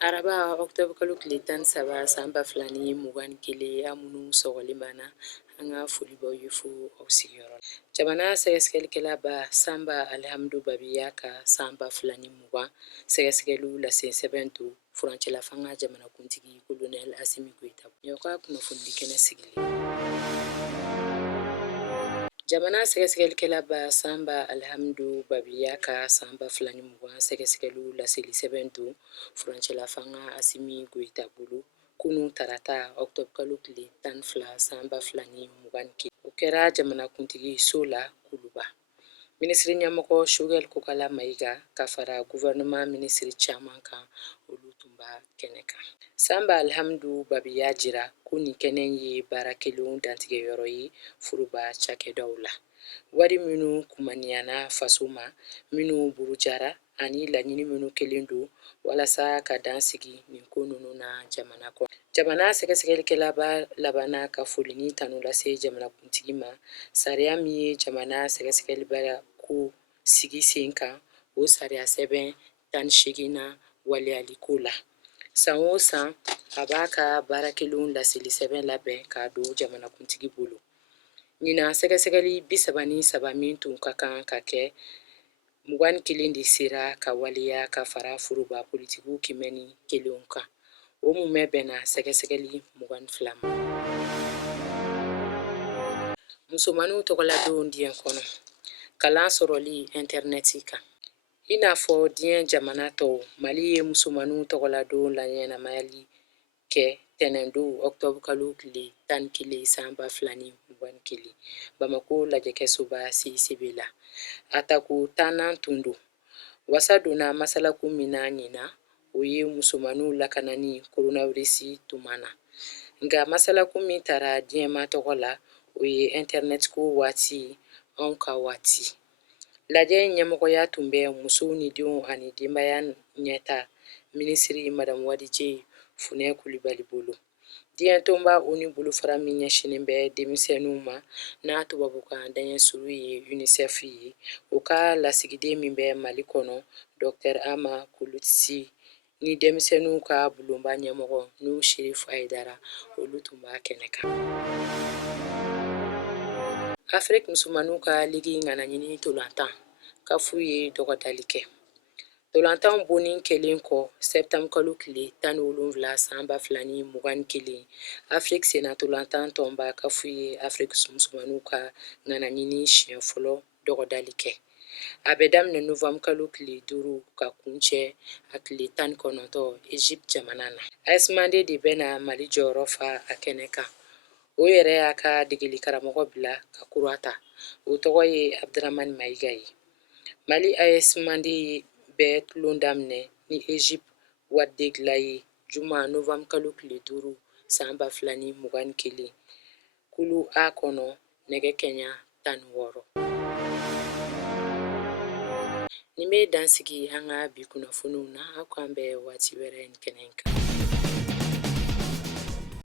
Araba October kalo tile 17 san 2021 a minnu sɔgɔlimana an ka foli b'aw ye fo aw sigiyɔrɔ la. Jamana sɛgɛsɛgɛlikɛla ba Sanba Alihamdu Babiya ka san 2020 sɛgɛsɛgɛliw lase sɛbɛn to furancɛla fanga jamanakuntigi Colonel Asimi Goita. Ɲɔ ka kunnafoni kɛnɛ sigilen. Jamana sɛgɛsɛgɛlikɛla ba Sanba Alihamdu Babiya ka san 2020 sɛgɛsɛgɛliw laseli sɛbɛn to furancɛla fanga Asimi Goita bolo kunun tarata Octobre kalo tile 12 san 2021. O kɛra jamanakuntigi Sola Kuluba. Minisiri ɲɛmɔgɔ Shugel Kokala Mayiga ka fara gouvernement minisiri caman kan olu tun b'a kɛnɛ kan. Sanba Alihamdu Babiya jira ko nin kɛnɛ ye baara kelenw dantigɛyɔrɔ ye furuba cakɛdaw la. Wari minnu kumaniyana faso ma, minnu burujara ani laɲini minnu kelen don walasa ka dan sigi nin ko ninnu na jamana kɔnɔ. Jamana sɛgɛsɛgɛlikɛla ba labanna ka foli ni tanu lase jamanakuntigi ma. Sariya min ye jamana sɛgɛsɛgɛlibaliya ko sigi sen kan, o sariya sɛbɛn 18 na waleyaliko la. San o san a b'a ka baara kelenw laseli sɛbɛn labɛn k'a don jamanakuntigi bolo. Ɲinan sɛgɛsɛgɛli 33 min tun ka kan ka kɛ 21 de sera ka waleya ka fara furuba politigiw 101 kan. O mumɛ bɛnna sɛgɛsɛgɛli 22 ma. Musomaninw tɔgɔladon diɲɛ kɔnɔ. Kalan sɔrɔli interneti kan. I n'a fɔ diɲɛ jamana tɔw, Mali ye musomaninw tɔgɔladon laɲɛnamayali kɛ tɛnɛndon Octobre kalo tile 11 san 2021 Bamako lajɛkɛsoba CICB la. Atako 10 tun don. Wasa donna masalaku min na ɲina, o ye musomaninw lakanani coronavirus tuma na. Nka masalaku min tara diɲɛma tɔgɔ la, o ye internet ko waati anw ka waati. Lajɛ ɲɛmɔgɔya tun bɛ musow ni denw ani denbaya ɲɛta minisiri Madame Wadije Funɛ Kulibali bolo. Diɲɛ tɔnba o ni bolofara min ɲɛsinen bɛ denmisɛnninw ma n'a tubabukan daɲɛsuru ye UNICEF ye, o ka lasigiden min bɛ Mali kɔnɔ Dr Ama Kolosi ni denmisɛnninw ka bulonba ɲɛmɔgɔ n'u Sherifu Ayidara, olu tun b'a kɛnɛ kan. Afrique musomaninw ka ligi ŋanaɲini ntolantan ka f'u ye dɔgɔdali kɛ. Ntolantan bonni kɛlen kɔ Septembre kalo tile 17 san 2021 Afrique sena ntolantan tɔnba ka f'u ye Afrique musomaninw ka ŋanaɲini siɲɛ fɔlɔ dɔgɔdali kɛ. A bɛ daminɛ Novembre kalo tile 5 ka kuncɛ a tile 19 Egypte jamana na. AS Mande de bɛna Mali jɔyɔrɔ fa a kɛnɛ kan. O yɛrɛ y'a ka degeli karamɔgɔ bila ka kura ta. O tɔgɔ ye Abdramane Mayiga ye. Mali AS Mande bɛ tulon daminɛ ni Egypte Ouadégla ye juma Novembre kalo tile 5 san 2021 kulu A kɔnɔ nɛgɛ kɛɲa 16. Nin bɛ dansigi an ka bi kunnafoniw na, aw k'an bɛn waati wɛrɛ ni kɛnɛ kan.